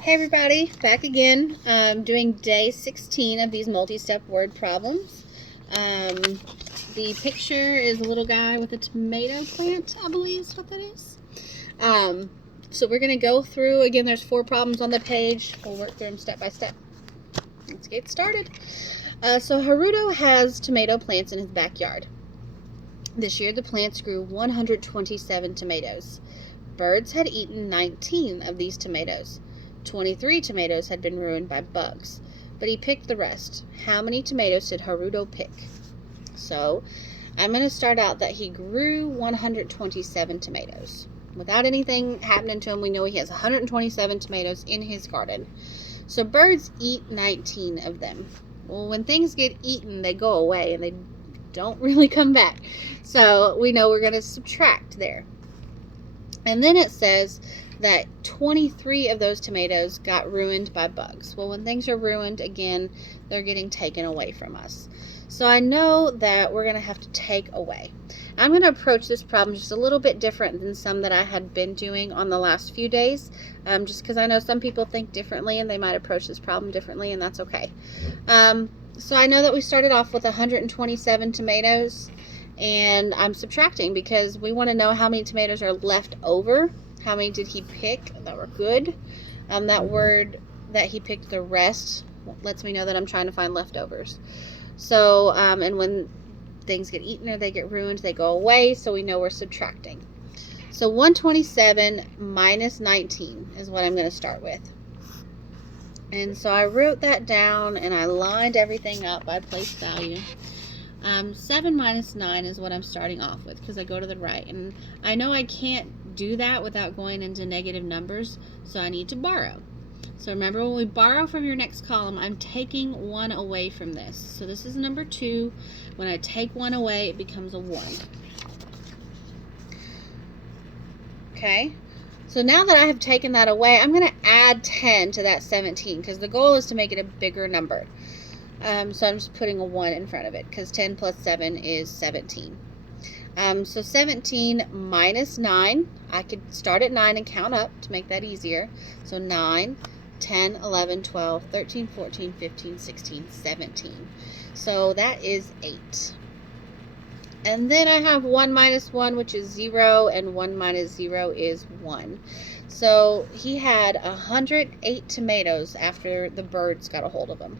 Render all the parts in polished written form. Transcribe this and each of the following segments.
Hey everybody, back again, doing day 16 of these multi-step word problems. The picture is a little guy with a tomato plant, I believe is what that is. So we're going to go through, again, there's 4 problems on the page. We'll work through them step by step. Let's get started. So Haruto has tomato plants in his backyard. This year the plants grew 127 tomatoes. Birds had eaten 19 of these tomatoes. 23 tomatoes had been ruined by bugs, but he picked the rest. How many tomatoes did Haruto pick? So I'm going to start out that he grew 127 tomatoes. Without anything happening to him, we know he has 127 tomatoes in his garden. So birds eat 19 of them. Well, when things get eaten, they go away and they don't really come back. So we know we're going to subtract there. And then it says that 23 of those tomatoes got ruined by bugs. Well, when things are ruined, again, they're getting taken away from us. So I know that we're going to have to take away. I'm going to approach this problem just a little bit different than some that I had been doing on the last few days, just because I know some people think differently and they might approach this problem differently, and that's okay. So I know that we started off with 127 tomatoes, and I'm subtracting because we want to know how many tomatoes are left over. How many did he pick that were good? That word that he picked, the rest, lets me know that I'm trying to find leftovers. So, and when things get eaten or they get ruined, they go away, so we know we're subtracting. So 127 minus 19 is what I'm going to start with. And so I wrote that down and I lined everything up by place value. 7 minus 9 is what I'm starting off with because I go to the right. And I know I can't do that without going into negative numbers, so I need to borrow. So remember, when we borrow from your next column, I'm taking 1 away from this. So this is number 2. When I take 1 away, it becomes a 1. Okay, so now that I have taken that away, I'm going to add 10 to that 17 because the goal is to make it a bigger number. So I'm just putting a 1 in front of it because 10 plus 7 is 17. So 17 minus 9, I could start at 9 and count up to make that easier. So 9, 10, 11, 12, 13, 14, 15, 16, 17. So that is 8. And then I have 1 minus 1, which is 0, and 1 minus 0 is 1. So he had 108 tomatoes after the birds got a hold of them.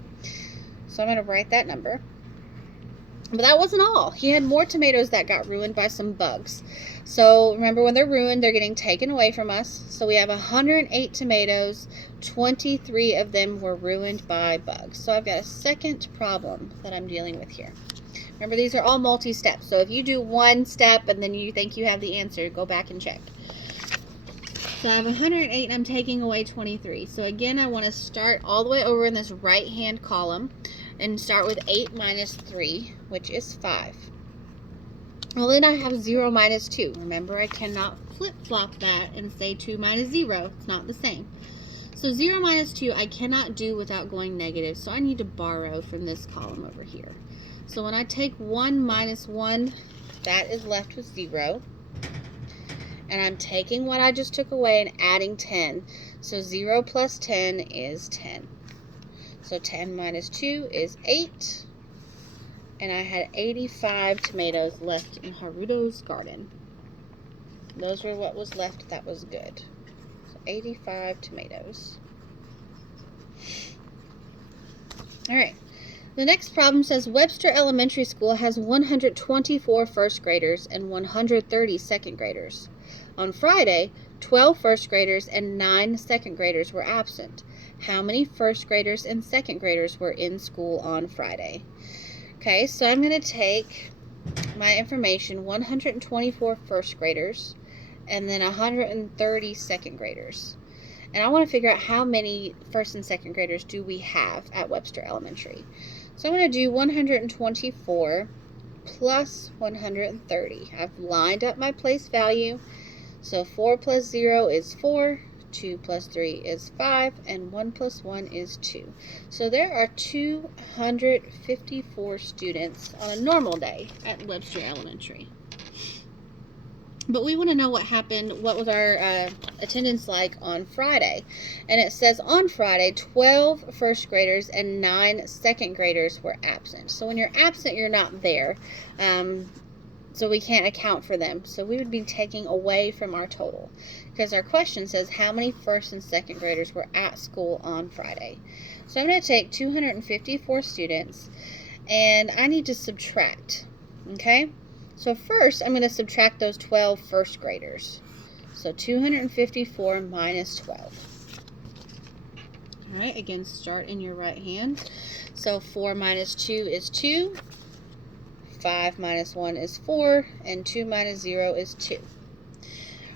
So I'm going to write that number. But that wasn't all. He had more tomatoes that got ruined by some bugs. So remember, when they're ruined, they're getting taken away from us. So we have 108 tomatoes. 23 of them were ruined by bugs. So I've got a second problem that I'm dealing with here. Remember, these are all multi-steps. So if you do one step and then you think you have the answer, go back and check. So I have 108 and I'm taking away 23. So again, I want to start all the way over in this right-hand column and start with 8 minus 3, which is 5. Well, then I have 0 minus 2. Remember, I cannot flip-flop that and say 2 minus 0. It's not the same. So 0 minus 2 I cannot do without going negative, so I need to borrow from this column over here. So when I take 1 minus 1, that is left with 0. And I'm taking what I just took away and adding 10. So 0 plus 10 is 10. So 10 minus 2 is 8. And I had 85 tomatoes left in Haruto's garden. Those were what was left that was good. So 85 tomatoes. Alright. The next problem says Webster Elementary School has 124 first graders and 130 second graders. On Friday, 12 first graders and 9 second graders were absent. How many first graders and second graders were in school on Friday? Okay, so I'm going to take my information, 124 first graders and then 130 second graders. And I want to figure out how many first and second graders do we have at Webster Elementary. So I'm going to do 124 plus 130. I've lined up my place value. So 4 plus 0 is 4, 2 plus 3 is 5, and 1 plus 1 is 2. So there are 254 students on a normal day at Webster Elementary. But we want to know what happened, what was our attendance like on Friday. And it says on Friday, 12 first graders and 9 second graders were absent. So when you're absent, you're not there. So we can't account for them. So we would be taking away from our total. Because our question says how many first and second graders were at school on Friday. So I'm going to take 254 students and I need to subtract. Okay? So first, I'm going to subtract those 12 first graders. So 254 minus 12. All right, again, start in your right hand. So 4 minus 2 is 2. 5 minus 1 is 4. And 2 minus 0 is 2.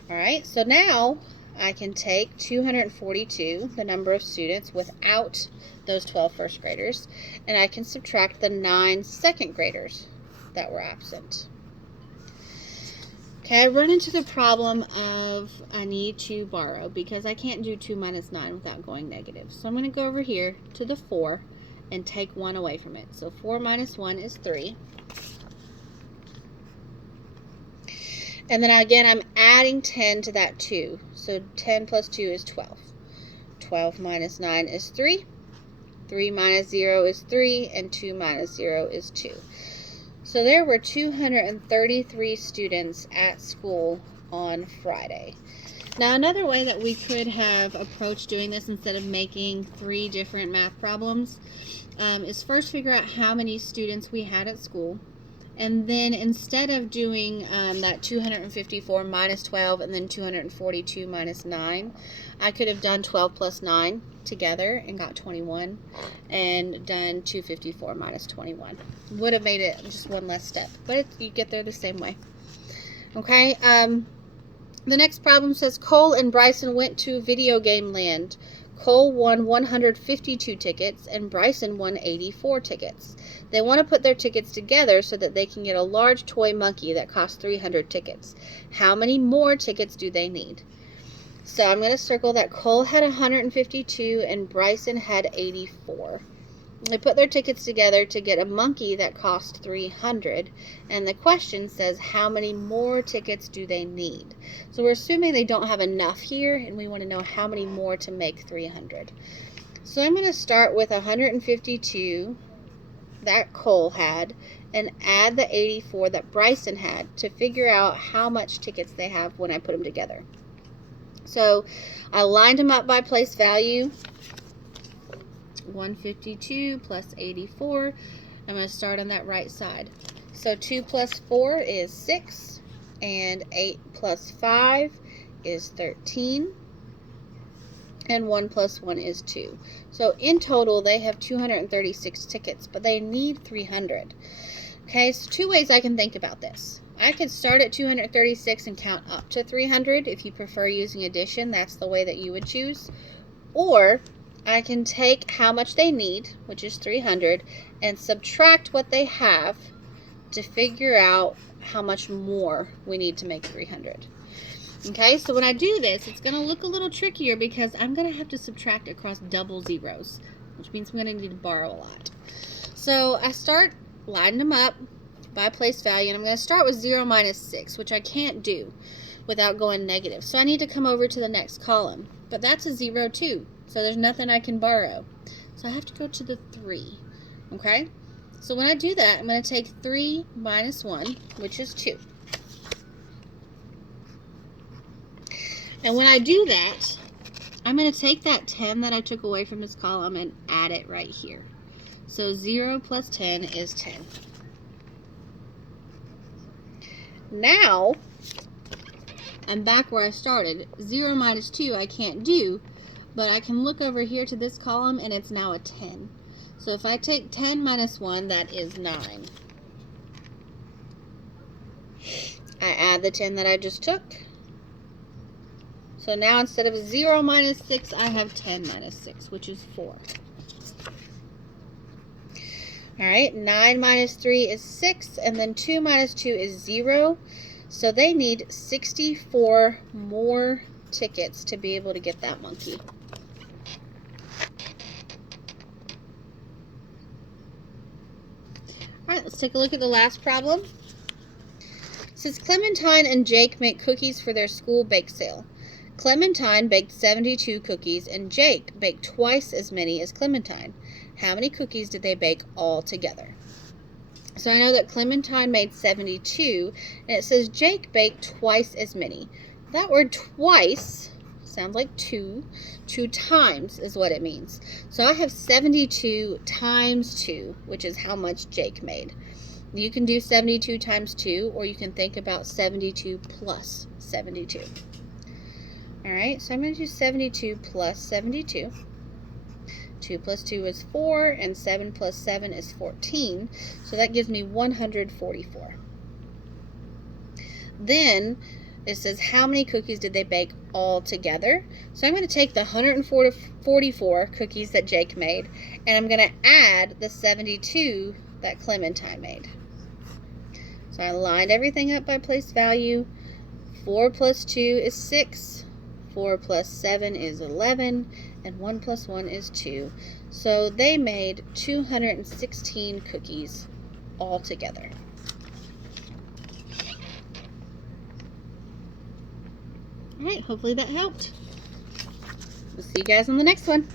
All right, so now I can take 242, the number of students without those 12 first graders, and I can subtract the 9 second graders that were absent. Okay, I run into the problem of I need to borrow because I can't do 2 minus 9 without going negative. So I'm going to go over here to the 4 and take 1 away from it. So 4 minus 1 is 3. And then again, I'm adding 10 to that 2. So 10 plus 2 is 12. 12 minus 9 is 3. 3 minus 0 is 3. And 2 minus 0 is 2. So there were 233 students at school on Friday. Now another way that we could have approached doing this instead of making 3 different math problems is first figure out how many students we had at school. And then instead of doing that 254 minus 12 and then 242 minus 9, I could have done 12 plus 9 together and got 21 and done 254 minus 21. Would have made it just one less step, but you get there the same way. Okay, the next problem says Cole and Bryson went to Video Game Land. Cole won 152 tickets and Bryson won 84 tickets. They want to put their tickets together so that they can get a large toy monkey that costs 300 tickets. How many more tickets do they need? So I'm going to circle that Cole had 152 and Bryson had 84. They put their tickets together to get a monkey that cost 300, and the question says how many more tickets do they need? So we're assuming they don't have enough here, and we want to know how many more to make 300. So I'm going to start with 152 that Cole had and add the 84 that Bryson had to figure out how much tickets they have when I put them together. So I lined them up by place value. 152 plus 84. I'm going to start on that right side. So 2 plus 4 is 6, and 8 plus 5 is 13, and 1 plus 1 is 2. So in total, they have 236 tickets, but they need 300. Okay, so 2 ways I can think about this. I could start at 236 and count up to 300. If you prefer using addition, that's the way that you would choose. Or I can take how much they need, which is 300, and subtract what they have to figure out how much more we need to make 300. Okay, so when I do this, it's going to look a little trickier because I'm going to have to subtract across double zeros, which means I'm going to need to borrow a lot. So I start lining them up by place value, and I'm going to start with 0 minus 6, which I can't do without going negative. So I need to come over to the next column, but that's a 0 too. So there's nothing I can borrow. So I have to go to the 3. Okay? So when I do that, I'm going to take 3 minus 1, which is 2. And when I do that, I'm going to take that 10 that I took away from this column and add it right here. So 0 plus 10 is 10. Now, I'm back where I started. 0 minus 2 I can't do, but I can look over here to this column and it's now a 10. So if I take 10 minus 1, that is 9. I add the 10 that I just took. So now instead of 0 minus 6, I have 10 minus 6, which is 4. Alright, 9 minus 3 is 6, and then 2 minus 2 is 0. So they need 64 more tickets to be able to get that monkey. Alright, let's take a look at the last problem. It says Clementine and Jake make cookies for their school bake sale. Clementine baked 72 cookies and Jake baked twice as many as Clementine. How many cookies did they bake all together? So I know that Clementine made 72, and it says Jake baked twice as many. That word twice sounds like two. 2 times is what it means. So I have 72 times 2, which is how much Jake made. You can do 72 times 2, or you can think about 72 plus 72. Alright, so I'm going to do 72 plus 72. 2 plus 2 is 4, and 7 plus 7 is 14. So that gives me 144. Then it says, how many cookies did they bake all together? So I'm going to take the 144 cookies that Jake made, and I'm going to add the 72 that Clementine made. So I lined everything up by place value. 4 plus 2 is 6. 4 plus 7 is 11. And 1 plus 1 is 2. So they made 216 cookies all together. Alright, hopefully that helped. We'll see you guys on the next one.